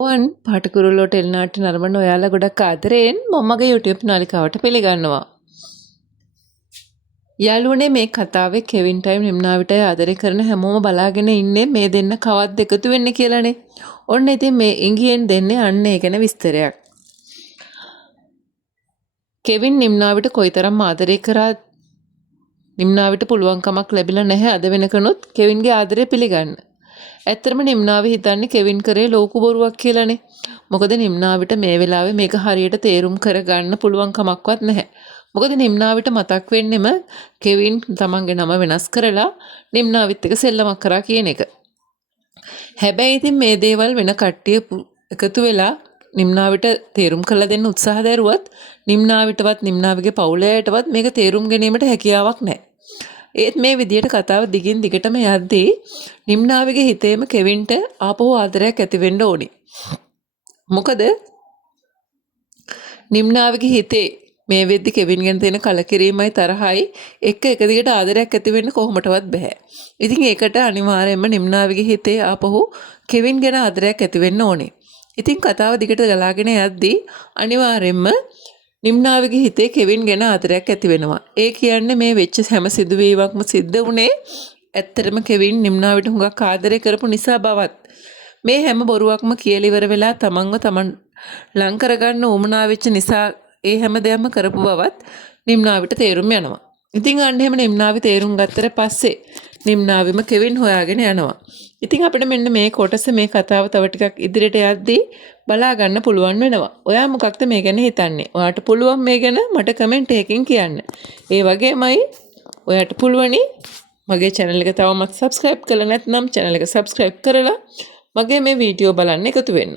වන් පාටකුරුල්ලෝට එල්නාට නරඹන ඔයාලා ගොඩක් ආදරයෙන් මමගේ YouTube නාලිකාවට පිළිගන්නවා. යාළුවනේ මේ කතාවේ කෙවින් ටයිම් නිම්නාවිටයි ආදරය කරන හැමෝම බලාගෙන ඉන්නේ මේ දෙන්න කවද්ද එකතු වෙන්නේ කියලානේ. ඔන්න ඉතින් මේ ඉංගියෙන් දෙන්නේ අන්න ඒ ගැන විස්තරයක්. කෙවින් නිම්නාවිට කොයිතරම් ආදරය කරා නිම්නාවිට පුළුවන්කමක් ලැබිලා නැහැ අද වෙනකනොත් කෙවින්ගේ ආදරය පිළිගන්න. ඇත්තටම නිම්නාවේ හිතන්නේ කෙවින් කරේ ලෝකු බොරුවක් කියලානේ. මොකද නිම්නාවිට මේ වෙලාවේ මේක හරියට තේරුම් කරගන්න පුළුවන් කමක්වත් නැහැ. මොකද නිම්නාවිට මතක් වෙන්නෙම කෙවින් තමන්ගේ නම වෙනස් කරලා නිම්නාවිත් එක්ක සෙල්ලමක් කරා කියන එක. හැබැයි ඉතින් මේ දේවල් වෙන කට්ටිය එකතු වෙලා නිම්නාවිට තේරුම් කරලා දෙන්න උත්සාහ දරුවත් නිම්නාවිටවත් නිම්නාවිගේ පවුලයටවත් මේක තේරුම් ගැනීමට හැකියාවක් නැහැ. ඒත් මේ විදියට කතාව දිගින් දිගටම යද්දී නිම්නාවිගේ හිතේම කෙවින්ට ආපහු ආදරයක් ඇති වෙන්න ඕනි. මොකද නිම්නාවිගේ හිතේ මේ වෙද්දි කෙවින් ගැන තියෙන කලකිරීමයි තරහයි එක දිගට ආදරයක් ඇති වෙන්න කොහොමටවත් බෑ. ඉතින් ඒකට අනිවාර්යයෙන්ම නිම්නාවිගේ හිතේ ආපහු කෙවින් ගැන ආදරයක් ඇති වෙන්න ඕනේ. ඉතින් කතාව දිගට ගලාගෙන යද්දී අනිවාර්යයෙන්ම නිම්නාවිගේ හිතේ කෙවින් ගැන ආදරයක් ඇති වෙනවා. ඒ කියන්නේ මේ වෙච්ච හැම සිදුවීමක්ම සිද්ධ වුණේ ඇත්තටම කෙවින් නිම්නාවිට හුඟක් ආදරය කරපු නිසා බවත් මේ හැම බොරුවක්ම කියලා ඉවර වෙලා තමන්ව තමන් ලං කරගන්න උවමනා වෙච්ච නිසා ඒ හැම දෙයක්ම කරපු බවත් නිම්නාවිට තේරුම් යනවා. ඉතින් අන්න එහෙම නිම්නාවි තේරුම් ගත්තට පස්සේ නිම්නාවිම කෙවින් හොයාගෙන යනවා. ඉතින් අපිට මෙන්න මේ කොටස මේ කතාව තව ටිකක් ඉදිරියට යද්දී බලා ගන්න පුළුවන් වෙනවා. ඔයා මොකක්ද මේ ගැන හිතන්නේ? ඔයාට පුළුවන් මේ ගැන මට කමෙන්ට් එකකින් කියන්න. ඒ වගේමයි ඔයාට පුළුවනි මගේ channel එක තවමත් subscribe කරලා නැත්නම් channel එක subscribe කරලා මගේ මේ වීඩියෝ බලන්න එකතු වෙන්න.